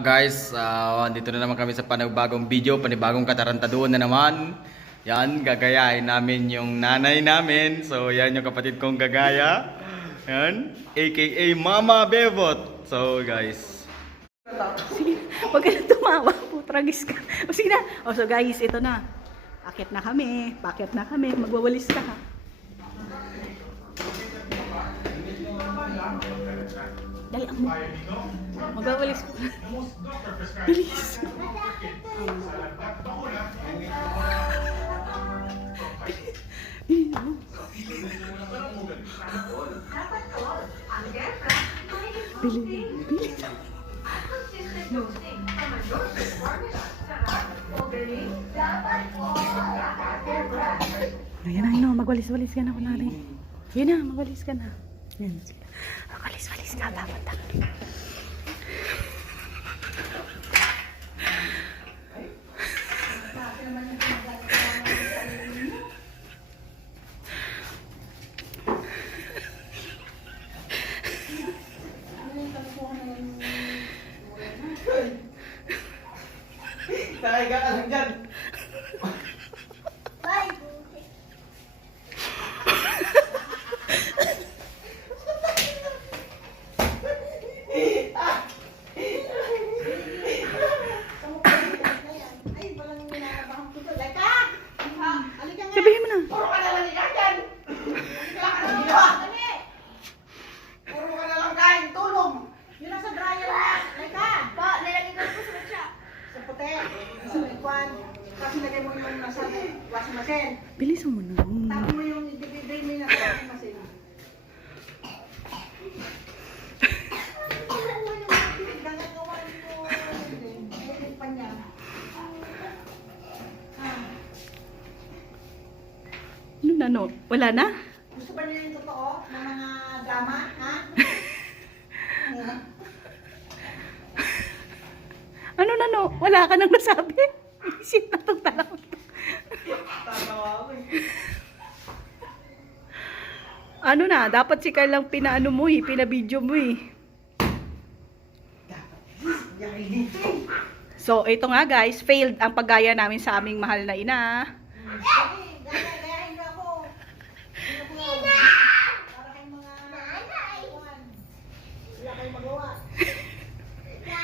Guys, dito na naman kami sa panibagong video, panibagong katarantaduhan na naman. Yan, gagayahin namin yung nanay namin. So, yan yung kapatid kong gagaya. Yan, aka Mama Bebot. So, guys. Sige, huwag ka na tumawa. Putragis ka. O sige na. O so guys, ito na. Akit na kami. Pakit na kami. Magwawalis ka ha. Dali ang mo. Magwawalis ko. Bilis. Bilis mo. Bilis. Bilis. Ayan na, magwalis-walis ka na kunwari. Yan na, magwalis ka na. Yan. Magwalis-walis ka, papunta. Talaga ka lang dyan. Sabihin mo na. Puro ka na lang dyan. Puro ka na lang kain, tulong. Yun ang sa dryer na. Leka. Pa, nilagay ko po sa matcha. Sa puti. Sa likwan. Tapos nilagay mo yung nasa washing machine. Bilisan mo na. Tapos mo yung i-drain mo yung nasa washing machine. Gagagawan mo. Edit pa niya. Ano na, no? Wala na? Gusto ba niyo yung totoo ng mga drama? Ha? Ano na, no? Wala ka nang nasabi? Isip na itong tanong. Ano na? Dapat si Carl lang pinaano mo eh. Pinabidyo mo eh. So, ito nga guys. Failed ang paggaya namin sa aming mahal na ina. Gagawin